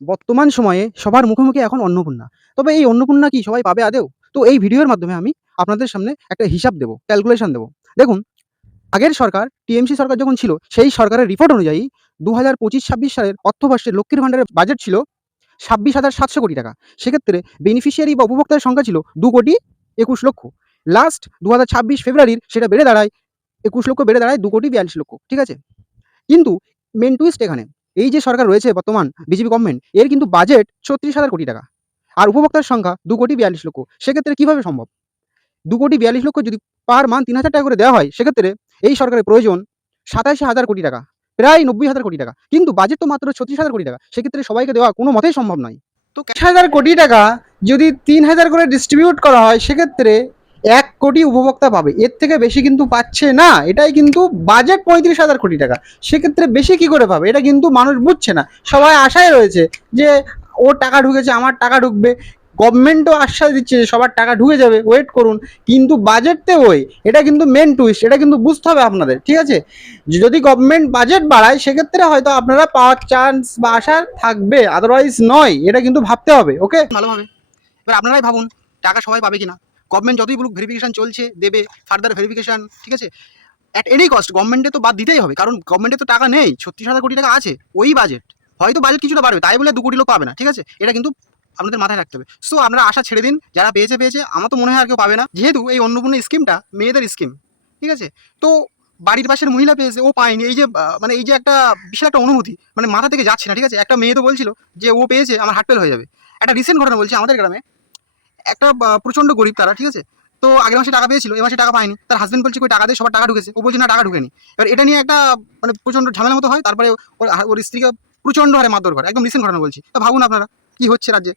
বর্তমান সময়ে সবার মুখে, মুখে এখন অন্নপূর্ণা। তবে এই অন্নপূর্ণা কি সবাই পাবে আদৌ? তো এই ভিডিওর মাধ্যমে আমি আপনাদের সামনে একটা হিসাব দেব, ক্যালকুলেশন দেব। দেখুন, আগের সরকার, টিএমসি সরকার যখন ছিল, সেই সরকারের রিপোর্ট অনুযায়ী ২০২৫-২৬ সালের অর্থবর্ষে লক্ষ্মীর ভান্ডারের বাজেট ছিল ২৬,৭০০ কোটি টাকা। সেক্ষেত্রে বেনিফিশিয়ারি বা উপভোক্তার সংখ্যা ছিল ২,২,২১,০০,০০০। লাস্ট ২০২৬ ফেব্রুয়ারির সেটা বেড়ে দাঁড়ায় ২১,০০,০০০ বেড়ে দাঁড়ায় ২,৪২,০০,০০০। ঠিক আছে? কিন্তু মেইন টুইস্ট এখানে, এই যে সরকার রয়েছে বর্তমান বিজেপি গভর্নমেন্ট, এর কিন্তু বাজেট ৩৬,০০০ কোটি টাকা। আর উপভোক্তার সংখ্যা ২,৪২,০০,০০০। সেক্ষেত্রে কিভাবে সম্ভব? ২,৪২,০০,০০০ যদি পার মান্থ ৩,০০০ টাকা করে দেওয়া হয়, সেক্ষেত্রে এই সরকারের প্রয়োজন ৮৭,০০০ কোটি টাকা, প্রায় ৯০,০০০ কোটি টাকা। কিন্তু বাজেট তো মাত্র ৩৬,০০০ কোটি টাকা। সেক্ষেত্রে সবাইকে দেওয়া কোনো মতেই সম্ভব নয়। তো ১০০০ কোটি টাকা যদি ৩,০০০ করে ডিস্ট্রিবিউট করা হয়, সেক্ষেত্রে ১,০০,০০,০০০ উপভোক্তা পাবে। এর থেকে বেশি কিন্তু পাচ্ছে না। এটাই কিন্তু বাজেট ৩৫,০০০ কোটি টাকা। সেক্ষেত্রে বেশি কি করে পাবে? এটা কিন্তু মানুষ বুঝছে না। সবাই আশায় রয়েছে যে ওর টাকা ঢুকেছে, আমার টাকা ঢুকবে। গভর্নমেন্টও আশ্বাস দিচ্ছে যে সবার টাকা ঢুকে যাবে, ওয়েট করুন। কিন্তু বাজেটতে ওই, এটা কিন্তু মেন টুইস্ট। এটা কিন্তু বুঝতে হবে আপনাদের, ঠিক আছে? যদি গভর্নমেন্ট বাজেট বাড়ায়, সেক্ষেত্রে হয়তো আপনারা পাওয়ার চান্স বা আশা থাকবে, আদারওয়াইজ নয়। এটা কিন্তু ভাবতে হবে, ওকে? ভালোভাবে এবার আপনারাই ভাবুন, টাকা সবাই পাবে কিনা। গভর্নমেন্ট যতই বলুক ভেরিফিকেশন চলছে, দেবে ফার্দার ভেরিফিকেশন, ঠিক আছে? অ্যাট এনি কস্ট গভর্নমেন্টে তো বাদ দিতেই হবে, কারণ গভর্নমেন্টে তো টাকা নেই। ৩৬,০০০ কোটি টাকা আছে, ওই বাজেট। হয়তো বাজেট কিছুটা বাড়বে, তাই বলে ২ কোটি লোক পাবে না, ঠিক আছে? এটা কিন্তু আপনাদের মাথায় রাখতে হবে। সো আপনারা আশা ছেড়ে দিন, যারা পেয়েছে পেয়েছে। আমার তো মনে হয় আর কেউ পাবে না, যেহেতু এই অন্নপূর্ণা স্কিমটা মেয়েদের স্কিম, ঠিক আছে? তো বাড়ির পাশের মহিলা পেয়েছে, ও পায়নি। এই যে মানে এই যে একটা বিশাল একটা অনুভূতি, মানে মাথা থেকে যাচ্ছে না, ঠিক আছে? একটা মেয়ে তো বলছিল যে ও পেয়েছে, আমার হার্ট ফেল হয়ে যাবে। একটা রিসেন্ট ঘটনা বলছি, আমাদের গ্রামে একটা প্রচণ্ড গরিব তারা, ঠিক আছে? তো আগের মাসে টাকা পেয়েছিল, এ মাসে টাকা পায়নি। তার হাসব্যান্ড বলছে কই টাকা দে, সবার টাকা ঢুকেছে। ও বলছে না টাকা ঢুকেনি। এবার এটা নিয়ে একটা মানে প্রচণ্ড ঝামেলার মতো হয়। তারপরে ওর স্ত্রীকে প্রচণ্ড হারে মারধর করে। একদম রিসেন্ট ঘটনা বলছি। তো ভাবুন আপনারা কি হচ্ছে রাজ্যে।